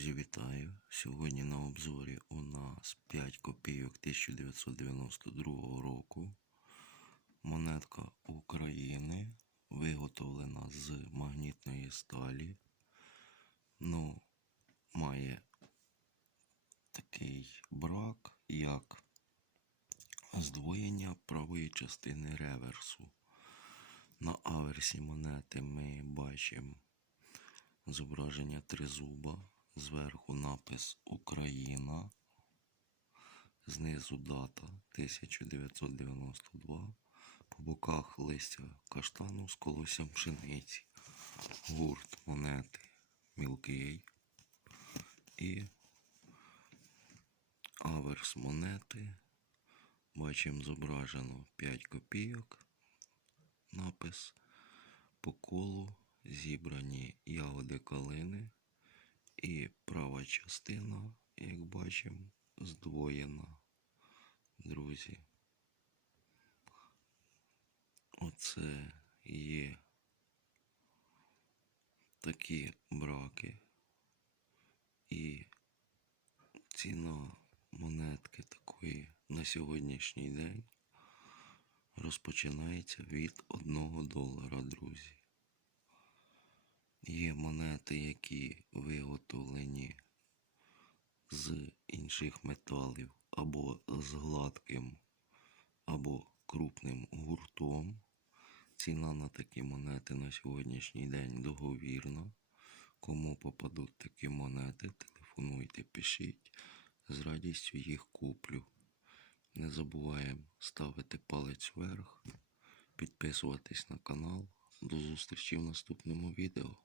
Друзі, вітаю! Сьогодні на обзорі у нас 5 копійок 1992 року. Монетка України, виготовлена з магнітної сталі. Ну, має такий брак, як здвоєння правої частини реверсу. На аверсі монети ми бачимо зображення тризуба, зверху напис Україна, знизу дата 1992, по боках листя каштану з колоссям пшениці, гурт монети мілкий і аверс монети. Бачимо зображено 5 копійок, напис по колу зібрані ягоди калини і права частина, як бачимо, здвоєна. Друзі. Оце є такі браки. І ціна монетки такої на сьогоднішній день розпочинається від 1 долара, друзі. Є монети, які виготовлені з інших металів або з гладким, або крупним гуртом. Ціна на такі монети на сьогоднішній день договірна. Кому попадуть такі монети, телефонуйте, пишіть. З радістю їх куплю. Не забуваємо ставити палець вверх, підписуватись на канал. До зустрічі в наступному відео.